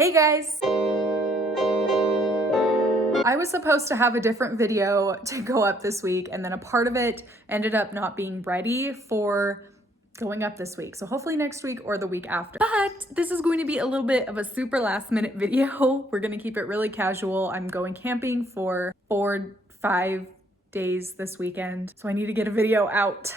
Hey guys! I was supposed to have a different video to go up this week, and then a part of it ended up not being ready for going up this week. So hopefully next week or the week after. But this is going to be a little bit of a super last minute video. We're gonna keep it really casual. I'm going camping for 4-5 days this weekend, so I need to get a video out.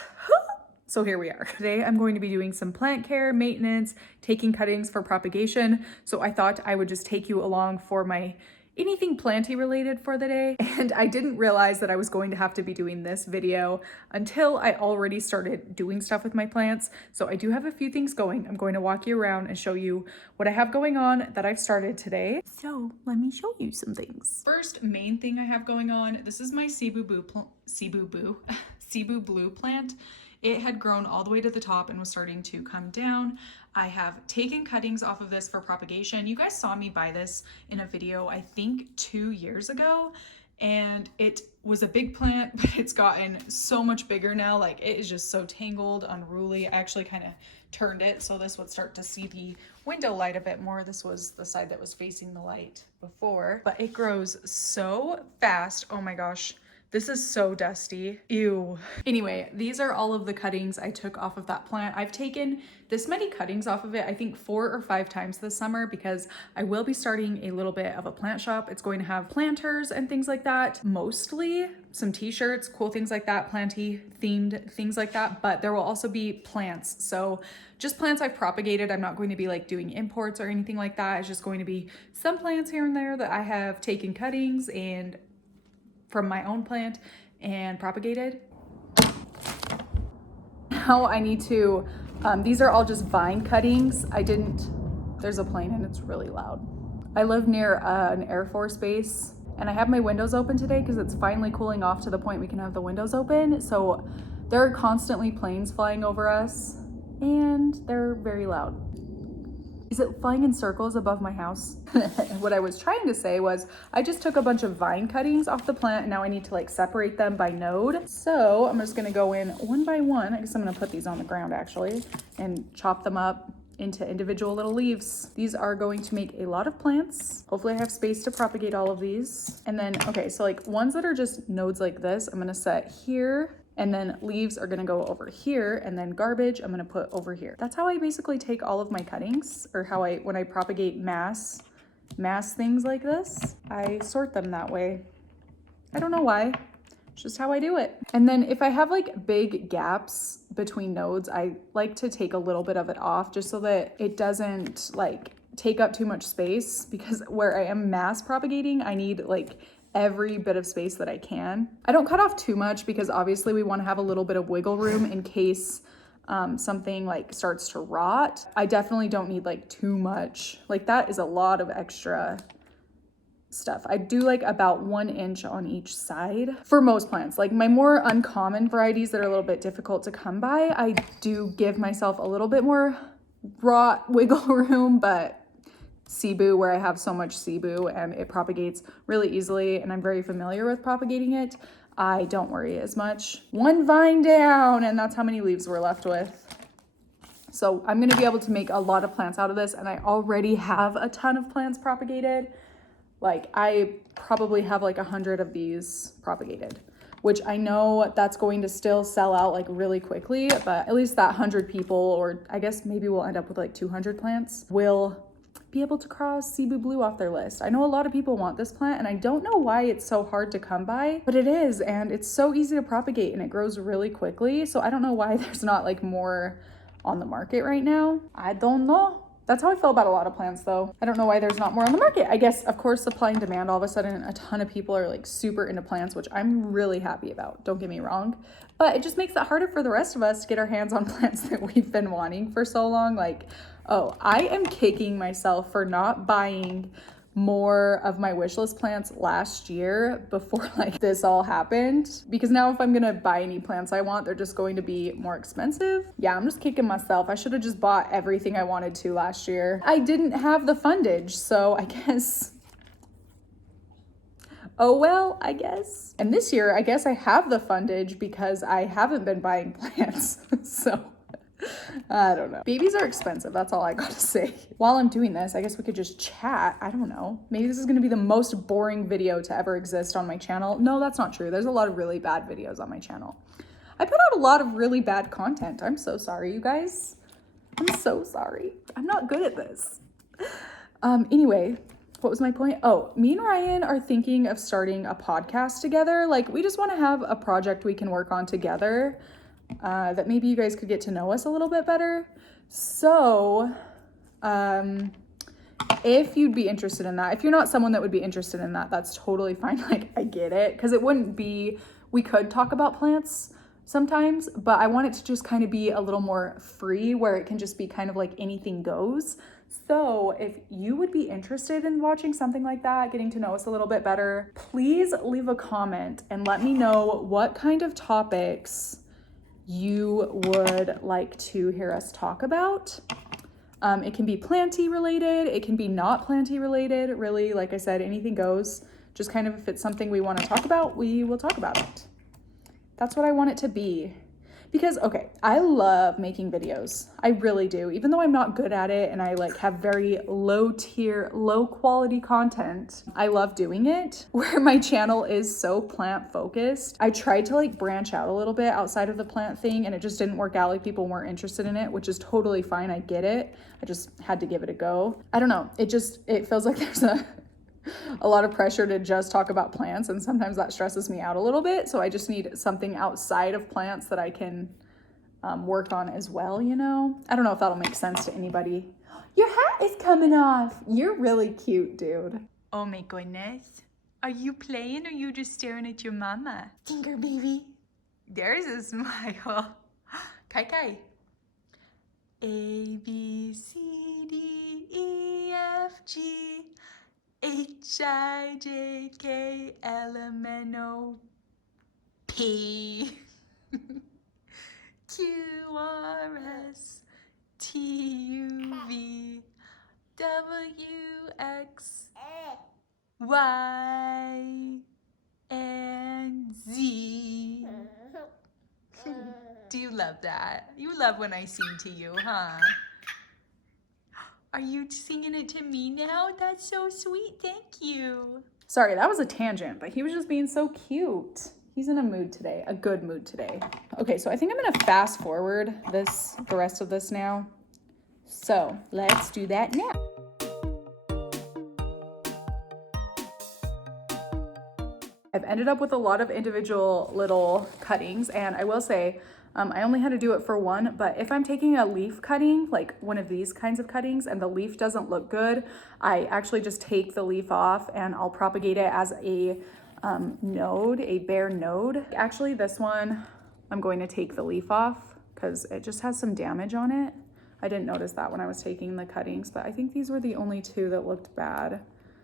So here we are. Today I'm going to be doing some plant care, maintenance, taking cuttings for propagation. So I thought I would just take you along for my anything planty related for the day. And I didn't realize that I was going to have to be doing this video until I already started doing stuff with my plants. So I do have a few things going. I'm going to walk you around and show you what I have going on that I've started today. So let me show you some things. First main thing I have going on, this is my Sibu blue plant. It had grown all the way to the top and was starting to come down. I have taken cuttings off of this for propagation. You guys saw me buy this in a video, I think 2 years ago, and it was a big plant, but it's gotten so much bigger now. Like, it is just so tangled, unruly. I actually kind of turned it so this would start to see the window light a bit more. This was the side that was facing the light before, but it grows so fast. Oh my gosh. This is so dusty. Ew. Anyway, these are all of the cuttings I took off of that plant. I've taken this many cuttings off of it, I think 4 or 5 times this summer, because I will be starting a little bit of a plant shop. It's going to have planters and things like that, mostly some t-shirts, cool things like that, planty themed things like that, but there will also be plants. So just plants I've propagated. I'm not going to be like doing imports or anything like that. It's just going to be some plants here and there that I have taken cuttings and from my own plant and propagated. Now I need to, these are all just vine cuttings. There's a plane and it's really loud. I live near an Air Force base and I have my windows open today because it's finally cooling off to the point we can have the windows open. So there are constantly planes flying over us and they're very loud. Is it flying in circles above my house? What I was trying to say was I just took a bunch of vine cuttings off the plant and now I need to like separate them by node. So I'm just gonna go in one by one. I guess I'm gonna put these on the ground actually and chop them up into individual little leaves. These are going to make a lot of plants. Hopefully I have space to propagate all of these. And then, okay, so like ones that are just nodes like this, I'm gonna set here. And then leaves are gonna go over here, and then garbage I'm gonna put over here. That's how I basically take all of my cuttings, or how when I propagate mass things like this, I sort them that way. I don't know why, it's just how I do it. And then if I have like big gaps between nodes, I like to take a little bit of it off just so that it doesn't like take up too much space, because where I am mass propagating, I need like every bit of space that I can. I don't cut off too much because obviously we want to have a little bit of wiggle room in case something like starts to rot. I definitely don't need like too much. Like that is a lot of extra stuff. I do like about 1 inch on each side for most plants. Like my more uncommon varieties that are a little bit difficult to come by, I do give myself a little bit more rot wiggle room, but Sibu, where I have so much Sibu and it propagates really easily and I'm very familiar with propagating it, I don't worry as much. 1 vine down, and that's how many leaves we're left with. So I'm gonna be able to make a lot of plants out of this, and I already have a ton of plants propagated. Like I probably have like 100 of these propagated, which I know that's going to still sell out like really quickly, but at least that 100 people, or I guess maybe we'll end up with like 200 plants, will be able to cross Sibu Blue off their list. I know a lot of people want this plant and I don't know why it's so hard to come by, but it is, and it's so easy to propagate and it grows really quickly. So I don't know why there's not like more on the market right now. I don't know. That's how I feel about a lot of plants though. I don't know why there's not more on the market. I guess, of course, supply and demand, all of a sudden a ton of people are like super into plants, which I'm really happy about, don't get me wrong. But it just makes it harder for the rest of us to get our hands on plants that we've been wanting for so long. Like, oh, I am kicking myself for not buying more of my wish list plants last year before like this all happened, because now if I'm gonna buy any plants I want, they're just going to be more expensive. Yeah, I'm just kicking myself. I should have just bought everything I wanted to last year. I didn't have the fundage, so I guess, oh well, I guess. And this year I guess I have the fundage because I haven't been buying plants. So I don't know. Babies are expensive. That's all I gotta say. While I'm doing this, I guess we could just chat. I don't know. Maybe this is gonna be the most boring video to ever exist on my channel. No, that's not true. There's a lot of really bad videos on my channel. I put out a lot of really bad content. I'm so sorry, you guys. I'm so sorry. I'm not good at this. Anyway, what was my point? Oh, me and Ryan are thinking of starting a podcast together. Like, we just want to have a project we can work on together that maybe you guys could get to know us a little bit better. So, if you'd be interested in that, if you're not someone that would be interested in that, that's totally fine. Like, I get it. Because it wouldn't be, we could talk about plants sometimes, but I want it to just kind of be a little more free where it can just be kind of like anything goes. So if you would be interested in watching something like that, getting to know us a little bit better, please leave a comment and let me know what kind of topics you would like to hear us talk about. It can be planty related, it can be not planty related, really, like I said, anything goes. Just kind of if it's something we want to talk about, we will talk about it. That's what I want it to be. Because, okay, I love making videos. I really do. Even though I'm not good at it and I like have very low tier, low quality content, I love doing it. Where my channel is so plant focused, I tried to like branch out a little bit outside of the plant thing and it just didn't work out. Like people weren't interested in it, which is totally fine. I get it. I just had to give it a go. I don't know. It feels like there's a lot of pressure to just talk about plants, and sometimes that stresses me out a little bit. So I just need something outside of plants that I can work on as well, you know? I don't know if that'll make sense to anybody. Your hat is coming off. You're really cute, dude. Oh my goodness. Are you playing or are you just staring at your mama? Tinker baby. There's a smile. Kai Kai. A, B, C, D, E, F, G, H, I, J, K, L, M, N, O, P, Q, R, S, T, U, V, W, X, Y, and Z. Do you love that? You love when I sing to you, huh? Are you singing it to me now? That's so sweet. Thank you. Sorry, that was a tangent, but he was just being so cute. He's in a mood today, a good mood today. Okay, so I think I'm gonna fast forward the rest of this now. So let's do that now. I've ended up with a lot of individual little cuttings, and I will say, I only had to do it for one, but if I'm taking a leaf cutting, like one of these kinds of cuttings, and the leaf doesn't look good, I actually just take the leaf off and I'll propagate it as a node, a bare node. Actually, this one, I'm going to take the leaf off because it just has some damage on it. I didn't notice that when I was taking the cuttings, but I think these were the only two that looked bad.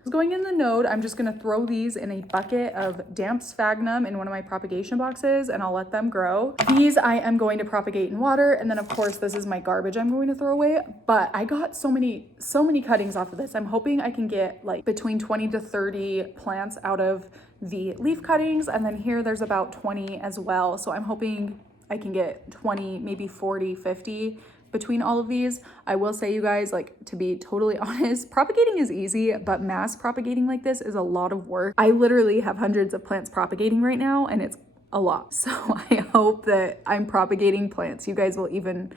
Going in the node, I'm just gonna throw these in a bucket of damp sphagnum in one of my propagation boxes and I'll let them grow. These I am going to propagate in water, and then of course this is my garbage I'm going to throw away. But I got so many cuttings off of this. I'm hoping I can get like between 20 to 30 plants out of the leaf cuttings, and then here there's about 20 as well. So I'm hoping I can get 20, maybe 40, 50 between all of these. I will say, you guys, like, to be totally honest, propagating is easy, but mass propagating like this is a lot of work. I literally have hundreds of plants propagating right now, and it's a lot. So I hope that I'm propagating plants you guys will even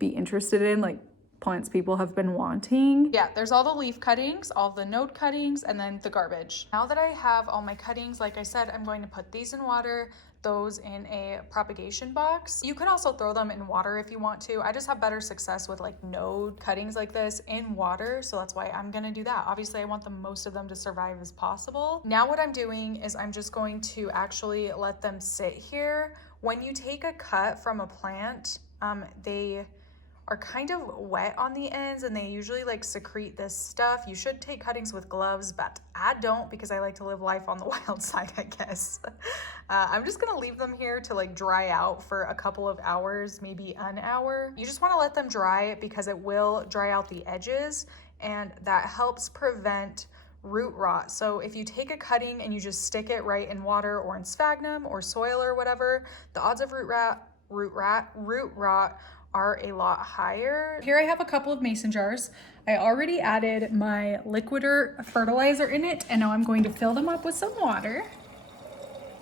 be interested in, like plants people have been wanting. Yeah, there's all the leaf cuttings, all the node cuttings, and then the garbage. Now that I have all my cuttings, like I said, I'm going to put these in water, those in a propagation box. You could also throw them in water if you want to. I just have better success with like node cuttings like this in water, so that's why I'm gonna do that. Obviously, I want most of them to survive as possible. Now what I'm doing is I'm just going to actually let them sit here. When you take a cut from a plant, they are kind of wet on the ends and they usually like secrete this stuff. You should take cuttings with gloves, but I don't because I like to live life on the wild side, I guess. I'm just gonna leave them here to like dry out for a couple of hours, maybe an hour. You just wanna let them dry because it will dry out the edges, and that helps prevent root rot. So if you take a cutting and you just stick it right in water or in sphagnum or soil or whatever, the odds of root rot are a lot higher. Here I have a couple of mason jars. I already added my liquider fertilizer in it, and now I'm going to fill them up with some water.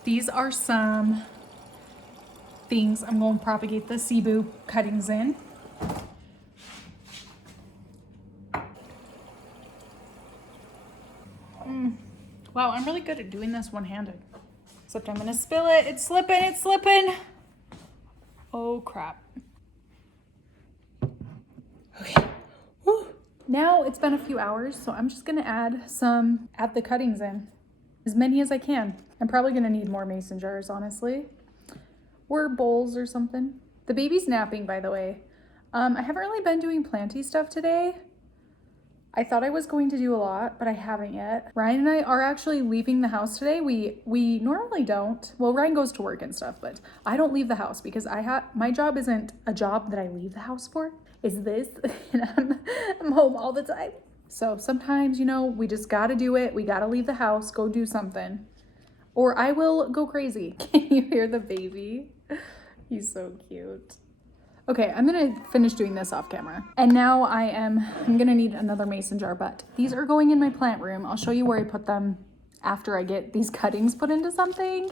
These are some things I'm going to propagate the Sibu cuttings in. Wow, I'm really good at doing this one-handed. Except I'm gonna spill it. It's slipping, it's slipping. Oh crap. Okay. Whew. Now it's been a few hours, so I'm just gonna add the cuttings in. As many as I can. I'm probably gonna need more mason jars, honestly. Or bowls or something. The baby's napping, by the way. I haven't really been doing planty stuff today. I thought I was going to do a lot, but I haven't yet. Ryan and I are actually leaving the house today. We normally don't. Well, Ryan goes to work and stuff, but I don't leave the house because my job isn't a job that I leave the house for. It's this, and I'm home all the time. So sometimes, you know, we just gotta do it. We gotta leave the house, go do something, or I will go crazy. Can you hear the baby? He's so cute. Okay, I'm gonna finish doing this off camera. And now I'm gonna need another mason jar, but these are going in my plant room. I'll show you where I put them after I get these cuttings put into something.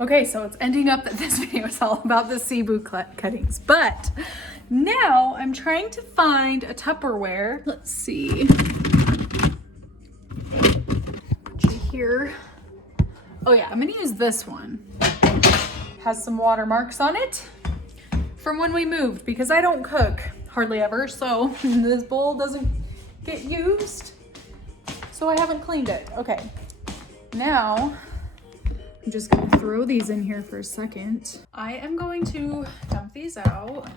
Okay, so it's ending up that this video is all about the Sibu cuttings, but now I'm trying to find a Tupperware. Let's see. Put you here. Oh yeah, I'm gonna use this one. Has some watermarks on it from when we moved because I don't cook hardly ever, so this bowl doesn't get used. So I haven't cleaned it. Okay, now I'm just gonna throw these in here for a second. I am going to dump these out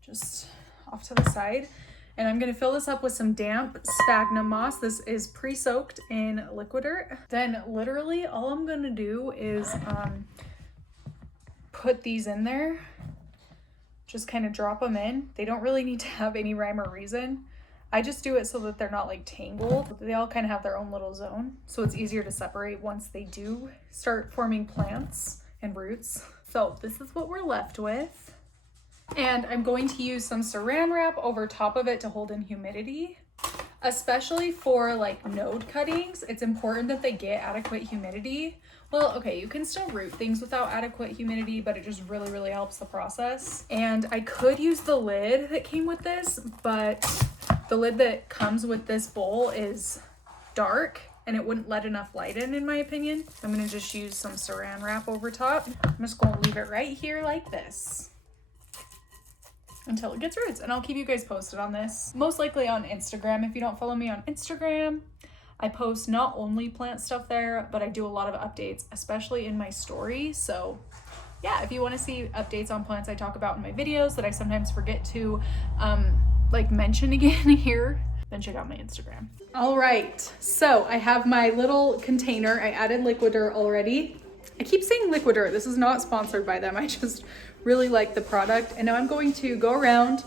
just off to the side, and I'm gonna fill this up with some damp sphagnum moss. This is pre-soaked in liquider. Then literally all I'm gonna do is put these in there, just kind of drop them in. They don't really need to have any rhyme or reason. I just do it so that they're not like tangled. They all kind of have their own little zone, so it's easier to separate once they do start forming plants and roots. So this is what we're left with. And I'm going to use some saran wrap over top of it to hold in humidity. Especially for like node cuttings, it's important that they get adequate humidity. Well, okay, you can still root things without adequate humidity, but it just really, really helps the process. And I could use the lid that came with this, but the lid that comes with this bowl is dark and it wouldn't let enough light in my opinion. I'm gonna just use some saran wrap over top. I'm just gonna leave it right here like this until it gets roots, and I'll keep you guys posted on this. Most likely on Instagram. If you don't follow me on Instagram, I post not only plant stuff there, but I do a lot of updates, especially in my story. So yeah, if you want to see updates on plants I talk about in my videos that I sometimes forget to like mention again here, then check out my Instagram. All right, so I have my little container. I added liquider already. I keep saying liquider. This is not sponsored by them. I just really like the product. And now I'm going to go around,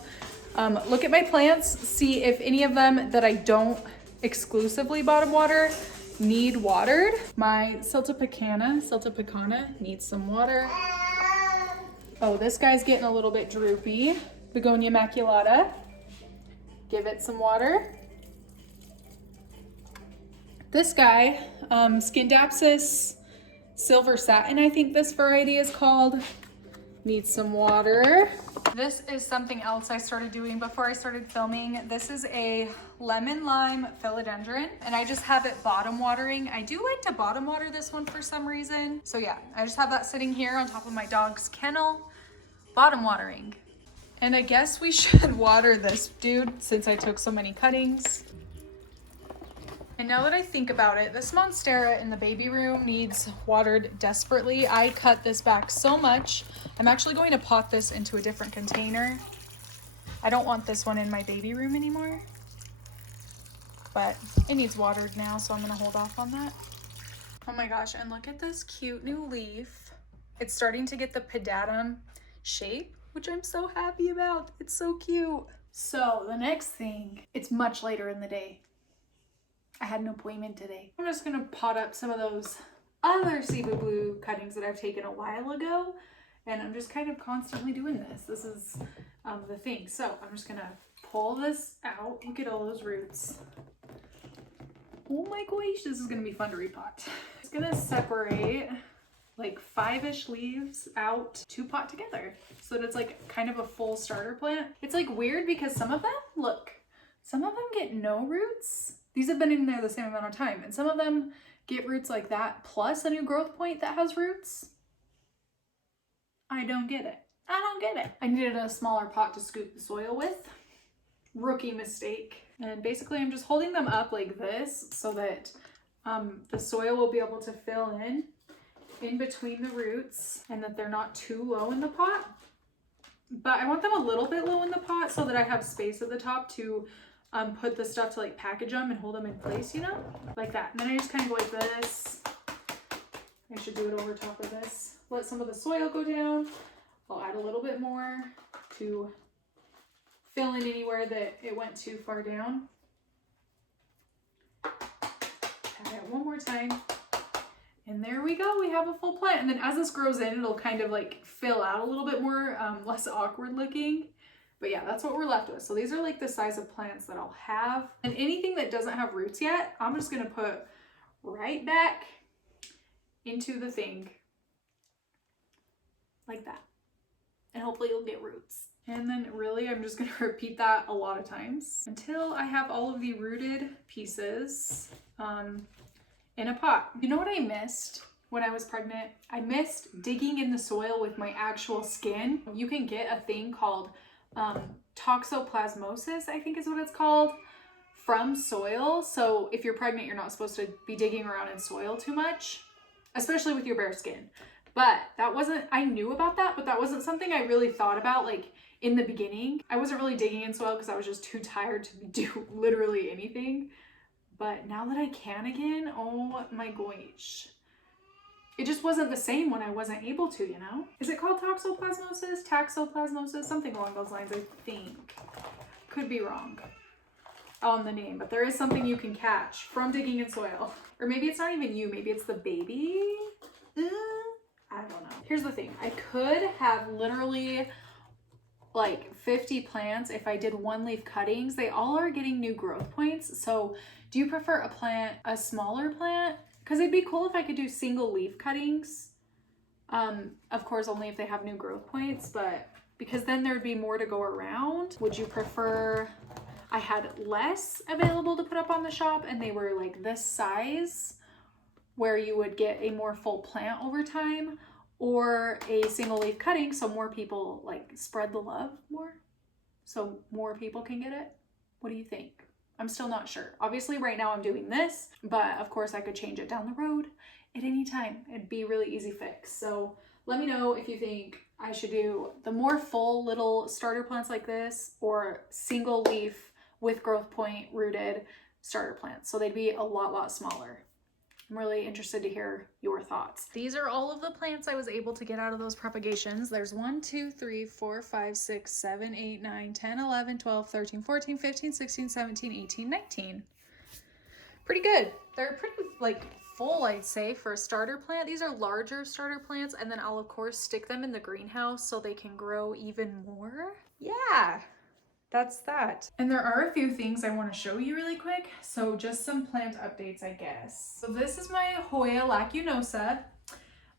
look at my plants, see if any of them that I don't exclusively bottom water need watered. My Siltepecana needs some water. Oh, this guy's getting a little bit droopy. Begonia maculata. Give it some water. This guy, Scindapsus Silver Satin, I think this variety is called, needs some water. This is something else I started doing before I started filming. This is a lemon lime philodendron, and I just have it bottom watering. I do like to bottom water this one for some reason. So yeah, I just have that sitting here on top of my dog's kennel, bottom watering. And I guess we should water this dude since I took so many cuttings. And now that I think about it, this Monstera in the baby room needs watered desperately. I cut this back so much. I'm actually going to pot this into a different container. I don't want this one in my baby room anymore, but it needs watered now, so I'm gonna hold off on that. Oh my gosh, and look at this cute new leaf. It's starting to get the pedatum shape, which I'm so happy about. It's so cute. So the next thing, it's much later in the day. I had an appointment today. I'm just gonna pot up some of those other Sibu blue cuttings that I've taken a while ago. And I'm just kind of constantly doing this. This is the thing. So I'm just gonna pull this out. Look at all those roots. Oh my gosh, this is gonna be fun to repot. It's gonna separate like 5-ish leaves out to pot together so that it's like kind of a full starter plant. It's like weird because some of them, look, some of them get no roots. These have been in there the same amount of time, and some of them get roots like that plus a new growth point that has roots. I don't get it. I don't get it. I needed a smaller pot to scoop the soil with. Rookie mistake. And basically I'm just holding them up like this so that the soil will be able to fill in between the roots and that they're not too low in the pot. But I want them a little bit low in the pot so that I have space at the top to put the stuff to like package them and hold them in place, you know, like that. And then I just kind of go like this. I should do it over top of this. Let some of the soil go down. I'll add a little bit more to fill in anywhere that it went too far down. Add it one more time. And there we go, we have a full plant. And then as this grows in, it'll kind of like fill out a little bit more, less awkward looking. But yeah, that's what we're left with. So these are like the size of plants that I'll have. And anything that doesn't have roots yet, I'm just gonna put right back into the thing like that. And hopefully you'll get roots. And then really, I'm just gonna repeat that a lot of times until I have all of the rooted pieces in a pot. You know what I missed when I was pregnant? I missed digging in the soil with my actual skin. You can get a thing called toxoplasmosis, I think is what it's called, from soil. So if you're pregnant, you're not supposed to be digging around in soil too much, especially with your bare skin. But that wasn't, I knew about that, but that wasn't something I really thought about like in the beginning. I wasn't really digging in soil because I was just too tired to do literally anything. But now that I can again, oh my gosh. It just wasn't the same when I wasn't able to, you know? Is it called toxoplasmosis? Taxoplasmosis? Something along those lines, I think. Could be wrong on the name, but there is something you can catch from digging in soil. Or maybe it's not even you, maybe it's the baby. I don't know. Here's the thing. I could have literally like 50 plants if I did 1-leaf cuttings. They all are getting new growth points. So do you prefer a smaller plant? Because it'd be cool if I could do single leaf cuttings. Of course, only if they have new growth points, but because then there'd be more to go around. Would you prefer I had less available to put up on the shop and they were like this size where you would get a more full plant over time, or a single leaf cutting so more people like spread the love more so more people can get it? What do you think? I'm still not sure. Obviously right now I'm doing this, but of course I could change it down the road at any time. It'd be a really easy fix. So let me know if you think I should do the more full little starter plants like this or single leaf with growth point rooted starter plants. So they'd be a lot smaller. I'm really interested to hear your thoughts. These are all of the plants I was able to get out of those propagations. There's 1, 2, 3, 4, 5, 6, 7, 8, 9, 10, 11, 12, 13, 14, 15, 16, 17, 18, 19. Pretty good. They're pretty like full, I'd say, for a starter plant. These are larger starter plants, and then I'll of course stick them in the greenhouse so they can grow even more. Yeah. That's that. And there are a few things I want to show you really quick. So just some plant updates, I guess. So this is my Hoya lacunosa.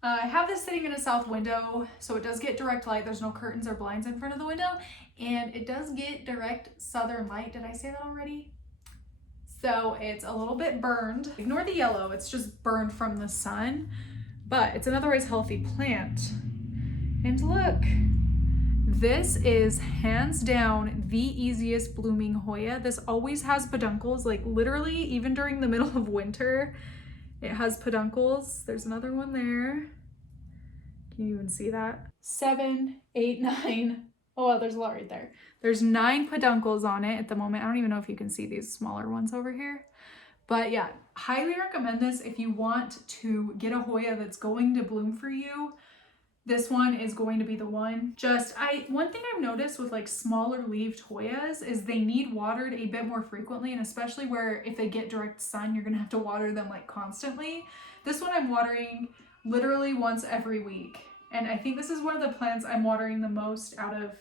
I have this sitting in a south window, so it does get direct light. There's no curtains or blinds in front of the window, and it does get direct southern light. Did I say that already? So it's a little bit burned. Ignore the yellow, it's just burned from the sun, but it's an otherwise healthy plant. And look. This is hands down the easiest blooming Hoya. This always has peduncles, like literally even during the middle of winter, it has peduncles. There's another one there. Can you even see that? 7, 8, 9. Oh, well, there's a lot right there. There's 9 peduncles on it at the moment. I don't even know if you can see these smaller ones over here. But yeah, highly recommend this if you want to get a Hoya that's going to bloom for you. This one is going to be the one. One thing I've noticed with like smaller leaved Hoyas is they need watered a bit more frequently, and especially where if they get direct sun, you're gonna have to water them like constantly. This one I'm watering literally once every week. And I think this is one of the plants I'm watering the most out of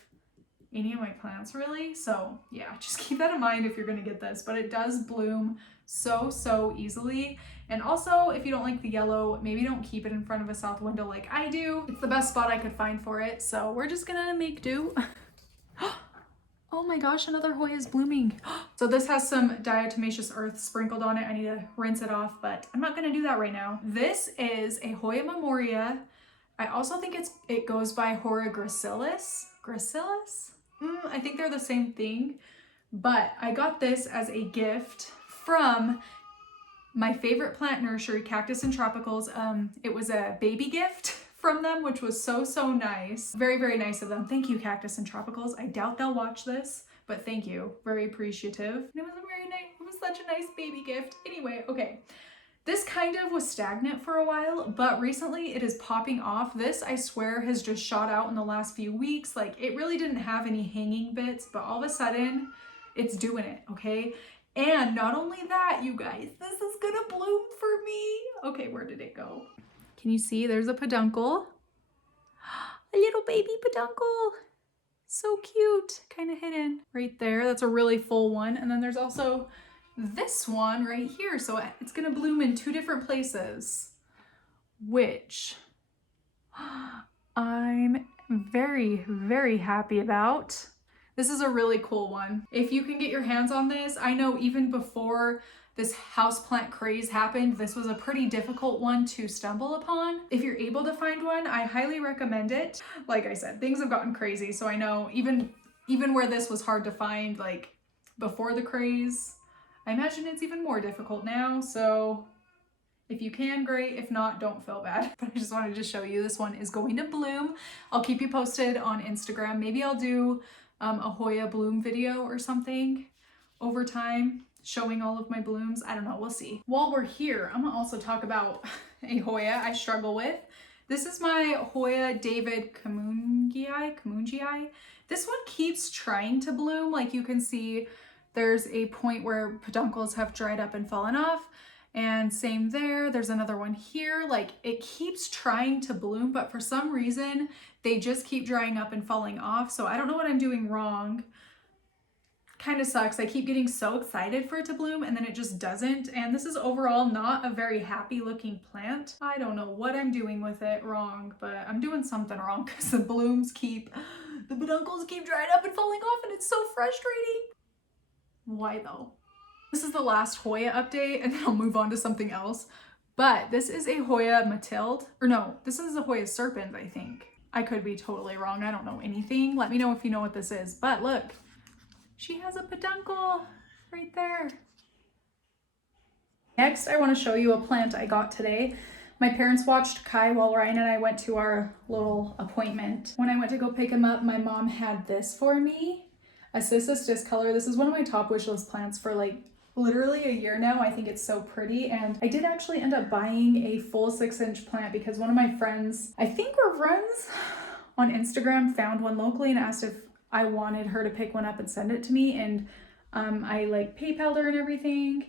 any of my plants really. So yeah, just keep that in mind if you're gonna get this, but it does bloom so easily. And also, if you don't like the yellow, maybe don't keep it in front of a south window like I do. It's the best spot I could find for it, so we're just gonna make do. Oh my gosh, another Hoya is blooming. So this has some diatomaceous earth sprinkled on it. I need to rinse it off, but I'm not gonna do that right now. This is a Hoya memoria. I also think it goes by Hoya gracilis. Gracilis? I think they're the same thing, but I got this as a gift from my favorite plant nursery, Cactus and Tropicals. It was a baby gift from them, which was so nice. Very nice of them. Thank you, Cactus and Tropicals. I doubt they'll watch this, but thank you. Very appreciative. And it was it was such a nice baby gift. Anyway, okay. This kind of was stagnant for a while, but recently it is popping off. This, I swear, has just shot out in the last few weeks. Like, it really didn't have any hanging bits, but all of a sudden, it's doing it, okay? And not only that, you guys, this is gonna bloom for me. Okay, where did it go? Can you see? There's a peduncle. A little baby peduncle. So cute, kind of hidden right there. That's a really full one. And then there's also this one right here. So it's gonna bloom in 2 different places, which I'm very happy about. This is a really cool one. If you can get your hands on this, I know even before this houseplant craze happened, this was a pretty difficult one to stumble upon. If you're able to find one, I highly recommend it. Like I said, things have gotten crazy, so I know even where this was hard to find, like before the craze, I imagine it's even more difficult now. So if you can, great. If not, don't feel bad. But I just wanted to show you this one is going to bloom. I'll keep you posted on Instagram. Maybe I'll do a Hoya bloom video or something over time, showing all of my blooms. I don't know, we'll see. While we're here, I'm gonna also talk about a Hoya I struggle with. This is my Hoya David Kamungii. This one keeps trying to bloom. Like you can see, there's a point where peduncles have dried up and fallen off. And same there, there's another one here. Like it keeps trying to bloom, but for some reason, they just keep drying up and falling off. So I don't know what I'm doing wrong. Kind of sucks. I keep getting so excited for it to bloom and then it just doesn't. And this is overall not a very happy looking plant. I don't know what I'm doing with it wrong, but I'm doing something wrong because the peduncles keep drying up and falling off and it's so frustrating. Why though? This is the last Hoya update and then I'll move on to something else. But this is a Hoya Mathilde, or no, this is a Hoya Serpent, I think. I could be totally wrong. I don't know anything. Let me know if you know what this is. But look, she has a peduncle right there. Next, I want to show you a plant I got today. My parents watched Kai while Ryan and I went to our little appointment. When I went to go pick him up, my mom had this for me. A Cissus Discolor. This is one of my top wish list plants for like literally a year now. I think it's so pretty, and I did actually end up buying a full 6-inch plant because one of my friends, I think we're friends on Instagram, found one locally and asked if I wanted her to pick one up and send it to me, and I like PayPal'd her and everything,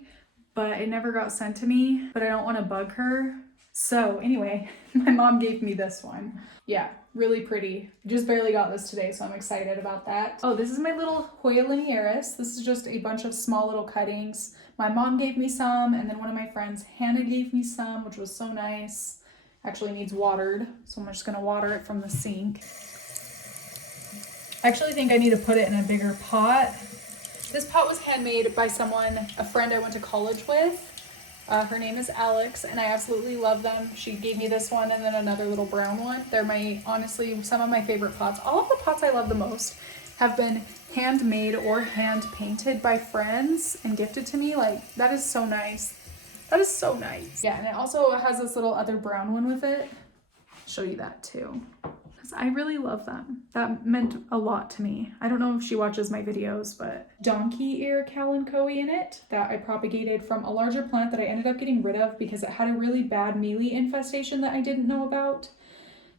but it never got sent to me, but I don't want to bug her. So anyway, my mom gave me this one. Yeah, really pretty. Just barely got this today, so I'm excited about that. Oh, this is my little Hoya linearis. This is just a bunch of small little cuttings. My mom gave me some, and then one of my friends, Hannah, gave me some, which was so nice. Actually needs watered, so I'm just gonna water it from the sink. I actually think I need to put it in a bigger pot. This pot was handmade by someone, a friend I went to college with. Her name is Alex, and I absolutely love them. She gave me this one and then another little brown one. They're honestly, some of my favorite pots. All of the pots I love the most have been handmade or hand painted by friends and gifted to me. Like, that is so nice. That is so nice. Yeah, and it also has this little other brown one with it. I'll show you that too. I really love them. That meant a lot to me. I don't know if she watches my videos, but donkey ear kalanchoe in it that I propagated from a larger plant that I ended up getting rid of because it had a really bad mealy infestation that I didn't know about.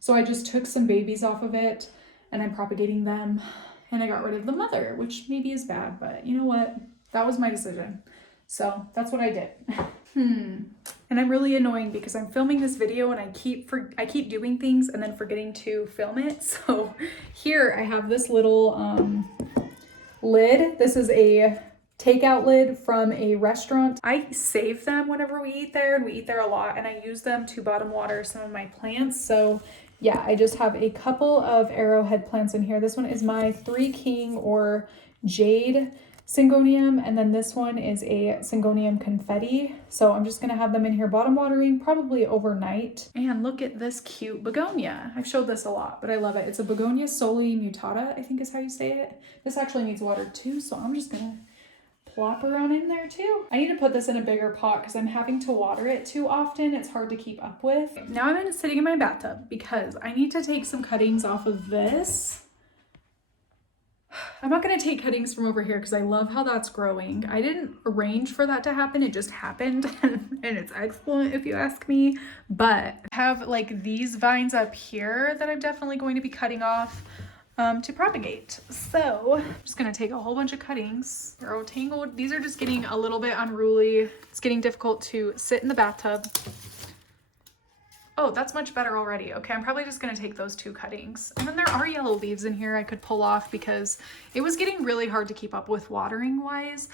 So I just took some babies off of it and I'm propagating them, and I got rid of the mother, which maybe is bad, but you know what? That was my decision. So that's what I did. And I'm really annoying because I'm filming this video and I keep doing things and then forgetting to film it. So here I have this little lid. This is a takeout lid from a restaurant. I save them whenever we eat there, and we eat there a lot, and I use them to bottom water some of my plants. So yeah, I just have a couple of arrowhead plants in here. This one is my 3 King or Jade Syngonium, and then this one is a Syngonium Confetti. So I'm just gonna have them in here bottom watering probably overnight. And look at this cute begonia. I've showed this a lot, but I love it. It's a Begonia Soli Mutata, I think is how you say it. This actually needs water too, so I'm just gonna plop her on in there too. I need to put this in a bigger pot because I'm having to water it too often. It's hard to keep up with. Now I'm sitting in my bathtub because I need to take some cuttings off of this. I'm not going to take cuttings from over here because I love how that's growing. I didn't arrange for that to happen. It just happened and it's excellent if you ask me. But I have like these vines up here that I'm definitely going to be cutting off to propagate. So I'm just going to take a whole bunch of cuttings. They're all tangled. These are just getting a little bit unruly. It's getting difficult to sit in the bathtub. Oh, that's much better already. Okay, I'm probably just gonna take those 2 cuttings. And then there are yellow leaves in here I could pull off because it was getting really hard to keep up with watering wise.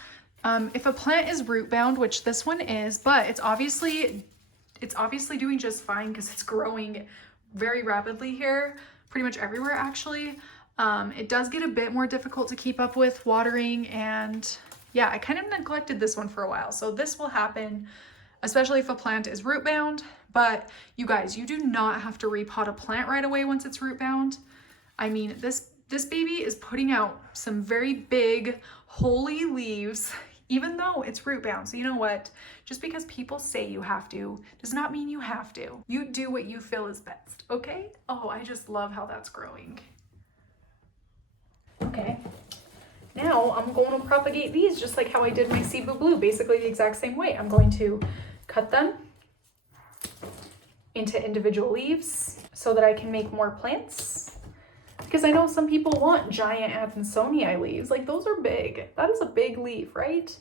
If a plant is root bound, which this one is, but it's obviously doing just fine because it's growing very rapidly here, pretty much everywhere actually. It does get a bit more difficult to keep up with watering, and yeah, I kind of neglected this one for a while. So this will happen, especially if a plant is root bound. But you guys, you do not have to repot a plant right away once it's root bound. I mean, this baby is putting out some very big, holy leaves, even though it's root bound. So you know what? Just because people say you have to, does not mean you have to. You do what you feel is best, okay? Oh, I just love how that's growing. Okay. Now I'm going to propagate these just like how I did my Sibu Blue, basically the exact same way. I'm going to cut them into individual leaves so that I can make more plants. Because I know some people want giant Adansonii leaves. Like, those are big. That is a big leaf, right?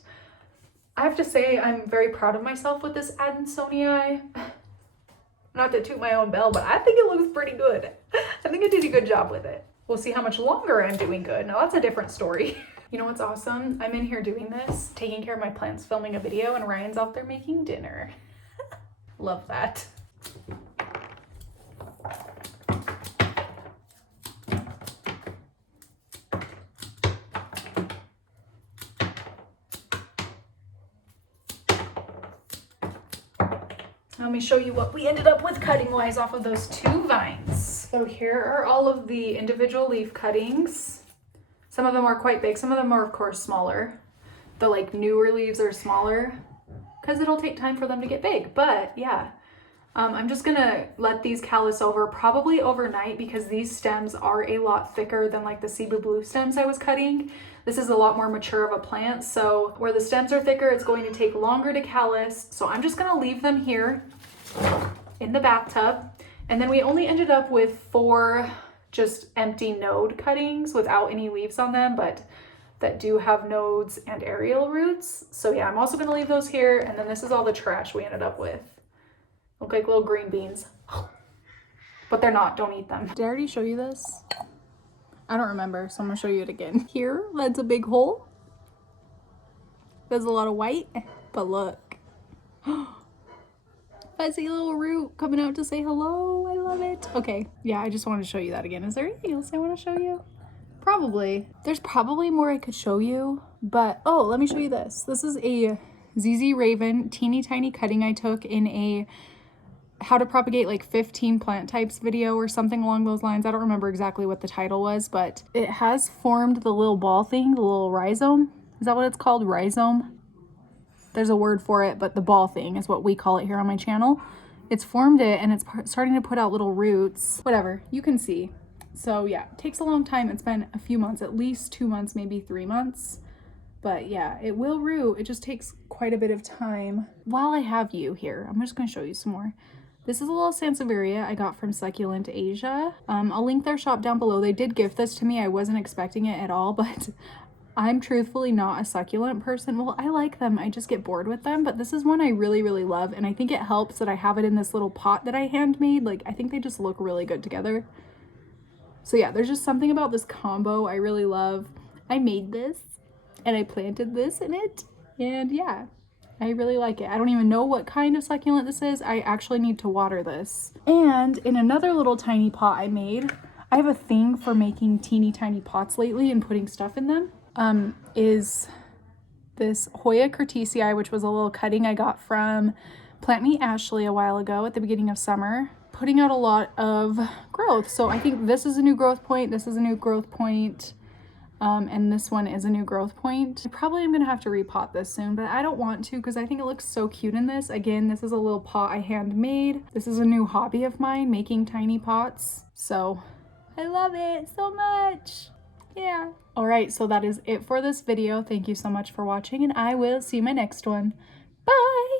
I have to say I'm very proud of myself with this Adansonii. Not to toot my own bell, but I think it looks pretty good. I think I did a good job with it. We'll see how much longer I'm doing good. Now that's a different story. You know what's awesome? I'm in here doing this, taking care of my plants, filming a video, and Ryan's out there making dinner. Love that. Let me show you what we ended up with cutting wise off of those 2 vines. So here are all of the individual leaf cuttings. Some of them are quite big. Some of them are of course smaller. The like newer leaves are smaller because it'll take time for them to get big. But yeah, I'm just gonna let these callus over probably overnight because these stems are a lot thicker than like the Sibu Blue stems I was cutting. This is a lot more mature of a plant. So where the stems are thicker, it's going to take longer to callus. So I'm just gonna leave them here in the bathtub. And then we only ended up with 4 just empty node cuttings without any leaves on them, but that do have nodes and aerial roots. So yeah, I'm also gonna leave those here. And then this is all the trash we ended up with. Look like little green beans, but they're not, don't eat them. Did I already show you this? I don't remember, so I'm gonna show you it again. Here, that's a big hole. There's a lot of white, but look. Fuzzy little root coming out to say hello. I love it. Okay, yeah, I just wanted to show you that again. Is there anything else I want to show you? Probably. There's probably more I could show you, but oh, let me show you this. This is a ZZ Raven teeny tiny cutting I took in a how to propagate like 15 plant types video or something along those lines. I don't remember exactly what the title was, but it has formed the little ball thing, the little rhizome. Is that what it's called? Rhizome? There's a word for it, but the ball thing is what we call it here on my channel. It's formed it and it's starting to put out little roots. Whatever, you can see. So yeah, it takes a long time. It's been a few months, at least 2 months, maybe 3 months. But yeah, it will root. It just takes quite a bit of time. While I have you here, I'm just gonna show you some more. This is a little Sansevieria I got from Succulent Asia. I'll link their shop down below. They did gift this to me. I wasn't expecting it at all, but I'm truthfully not a succulent person. Well, I like them. I just get bored with them, but this is one I really, really love. And I think it helps that I have it in this little pot that I handmade. Like, I think they just look really good together. So yeah, there's just something about this combo I really love. I made this and I planted this in it. And yeah, I really like it. I don't even know what kind of succulent this is. I actually need to water this. And in another little tiny pot I made, I have a thing for making teeny tiny pots lately and putting stuff in them. Is this Hoya Curtisii, which was a little cutting I got from Plant Me Ashley a while ago at the beginning of summer, putting out a lot of growth. So I think this is a new growth point, this is a new growth point, and this one is a new growth point. I probably am gonna have to repot this soon, but I don't want to because I think it looks so cute in this. Again, this is a little pot I handmade. This is a new hobby of mine, making tiny pots. So I love it so much. Yeah. All right, so that is it for this video. Thank you so much for watching, and I will see you in my next one. Bye.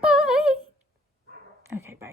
Bye. Okay, bye.